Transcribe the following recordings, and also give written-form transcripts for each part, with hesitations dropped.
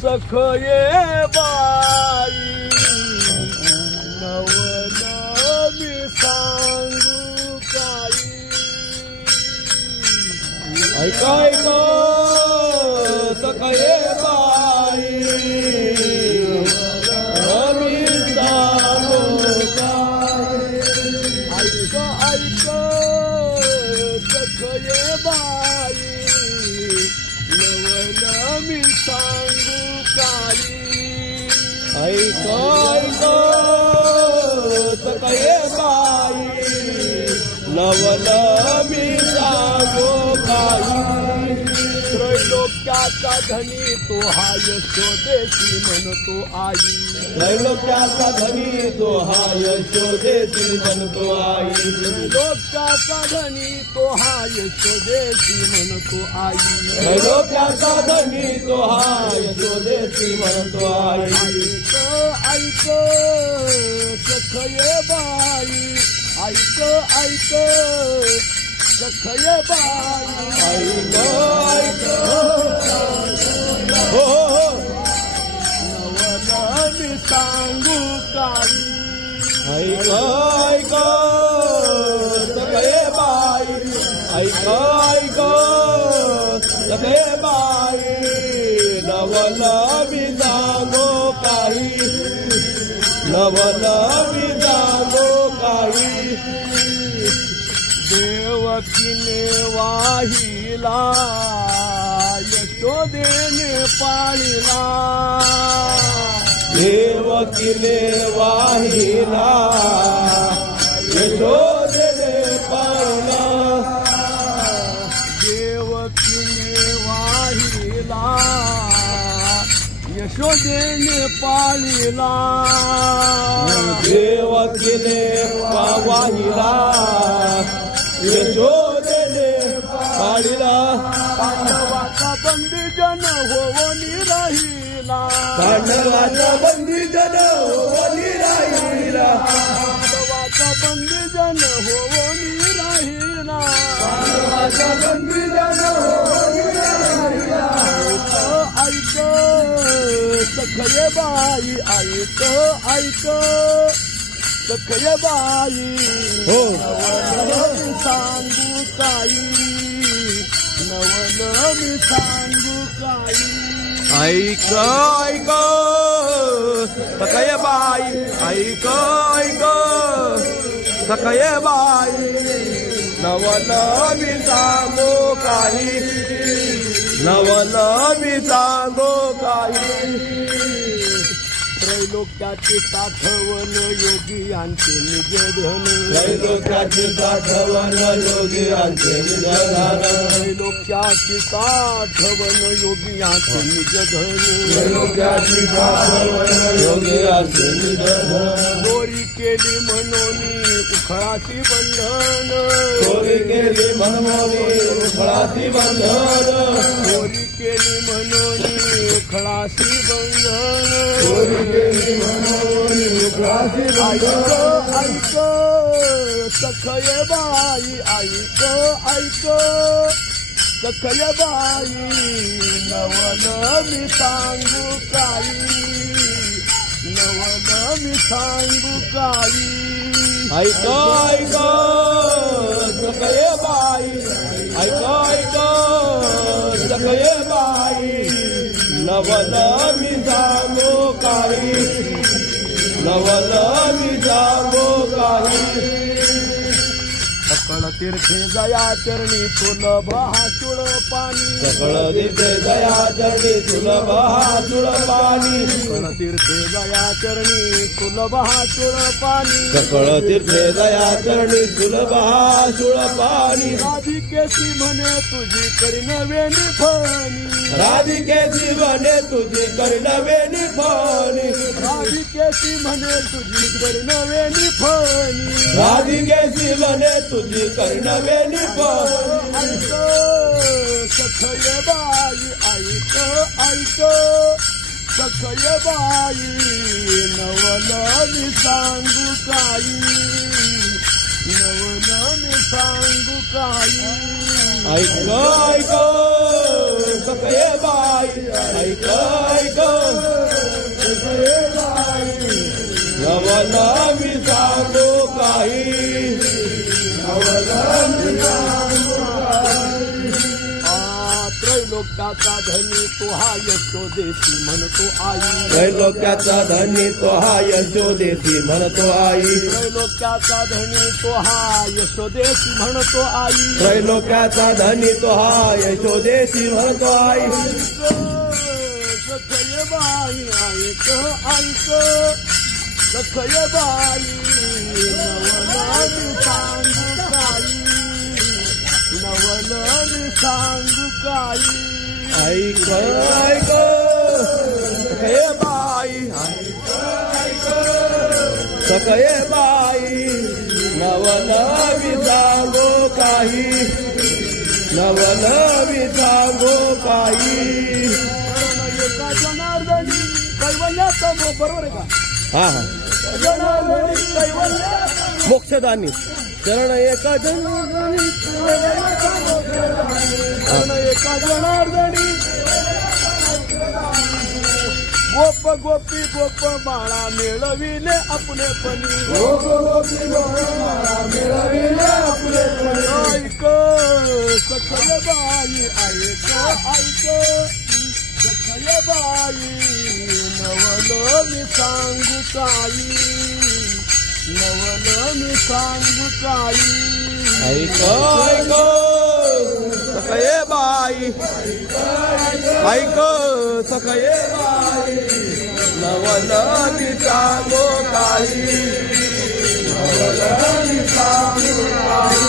सखये बाई नवन मी सांगू काही ऐका ऐका सखये बाई मी सांगू काही ऐक ऐक सखये बाई नवन मी सांगू ऐक ऐक सखये बाई नवन मी सांगू काही त्रैलोक्याचा धनी तो हा यशोदेशी म्हणतो आई त्रैलोक्याचा धनी तो हा यशोदेशी म्हणतो आई त्रैलोक्याचा धनी तो हा यशोदेशी म्हणतो आई त्रैलोक्याचा धनी तो हा यशोदेशी म्हणतो आई ऐक ऐक सखये बाई ऐक ऐक सखये बाई ऐक ऐक हो नवन मी सांगू काही ऐक ऐक सखये बाई ऐक ऐक सखये बाई नवन मी सांगू काही नवन मी सांगू काही देवकीने वाहिला यशोदेने पाळिला देवकीने वाहिला यशोदेने पाळिला देवकीने वाहिला यशोदेने पाळिला देवकीने वाहिला यशोदेने पाळिला पांडवाचा बंदी जन होवनी राहिला पांडवाचा बंदी जन होवनी राहिला पांडवाचा बंदी जन होवनी राहिला पांडवाचा बंदी जन होवनी राहिला ऐक सखये बाई ऐक ऐक सखये बाई हो नवन सांगू काही नवन मी सांगू काही ऐक ऐक सखये बाई ऐक ऐक सखये बाई नवन मी सांगू काही नवन मी सांगू काही त्रैलोक्याची साठवण योगी यांचे निज धन त्रैलोक्याची साठवण योगी यांचे निज धन त्रैलोक्याची साठवण योगी यांचे निज धन त्रैलोक्याची साठवण योगी यांचे निज धन चोरी केली म्हणून उखळाची बंधन चोरी केली म्हणून उखळाची बंधन चोरी केली म्हणून उखळाची बंधन ऐक ऐक सखये बाई ऐक ऐक सखये बाई नवन मी सांगू काही नवन मी सांगू काही ऐक ऐक सखये बाई ऐक ऐक सखये बाई नवन मी सांगू काही नवन मी सांगू काही सकळ तीर्थे जया चरणी सुलभ हातुळ पाणी सकळ तीर्थे जया चरणी सुलभ हातुळ पाणी सकळ तीर्थे जया चरणी सुलभ हातुळ पाणी सकळ तीर्थे जया चरणी सुलभ हातुळ पाणी राधिकेशी म्हणे तुझी करिनवेनी फणी राधिकेशी म्हणे तुझी करिनवेनी फणी राधिकेशी म्हणे तुझी करिनवेनी फणी राधिकेशी म्हणे तुझी करिनवेनी फणी ऐक सखये बाई ऐक ऐक सखये बाई नवन मी सांगू काही नवन काही ऐक ऐक सखये बाई ऐक ऐक सखये बाई नवला मी सांगू काही नवला मी सांगू काही त्रैलोक्याचा धनी तो हा यशोदेशी म्हणतो आई त्रैलोक्याचा धनी तो हा यशोदेशी म्हणतो आई त्रैलोक्याचा धनी तो हा यशोदेशी म्हणतो आई त्रैलोक्याचा धनी तो हा यशोदेशी म्हणतो आई सखये बाई ऐक ऐक सखये बाई नवला मी सांगू काही नवला मी सांगू काही ऐक ऐक सखये बाई ऐक ऐक सखये बाई नवला मी सांगू काही नवला मी सांगू काही एका जनार्दनी कैवल्याचा बरोबर आहे का हा हा जनार्दनी कैवल्या मोक्षदानी चरण एका जनार्दनी चरण एका जनार्दनी गोप गोपी गोप बाळा मिळविले आपलेपणी गोप गोपी गोप बाळा मिळविले आपलेपणी ऐक सखये बाई ऐक ऐक सखये बाई नवल मी सांगू काही नवल मी सांगू काही ऐक ऐक सखये बाई ऐक सखये बाई नवल मी सांगू काही नवल मी सांगू काही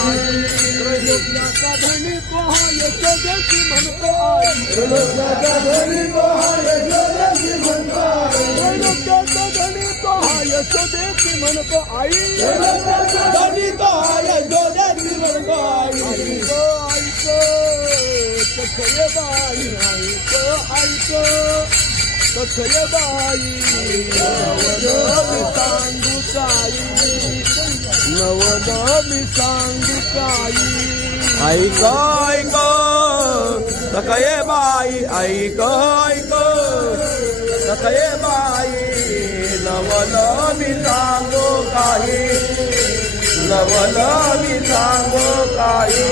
त्रैलोक्याचा धनी तो हा यशोदेशी म्हणतो आई त्रैलोक्याचा धनी तो हा यशोदेशी म्हणतो आई त्रैलोक्याचा धनी तो हा यशोदेशी म्हणतो आई त्रैलोक्याचा धनी तो हा यशोदेशी म्हणतो आई ऐक ऐक सखये बाई ऐक ऐक सखये बाई नवल मी सांगू काही नवल मी सांगू काही ऐक ऐक सखये बाई ऐक ऐक सखये बाई नवल मी सांगू काही नवल मी सांगू काही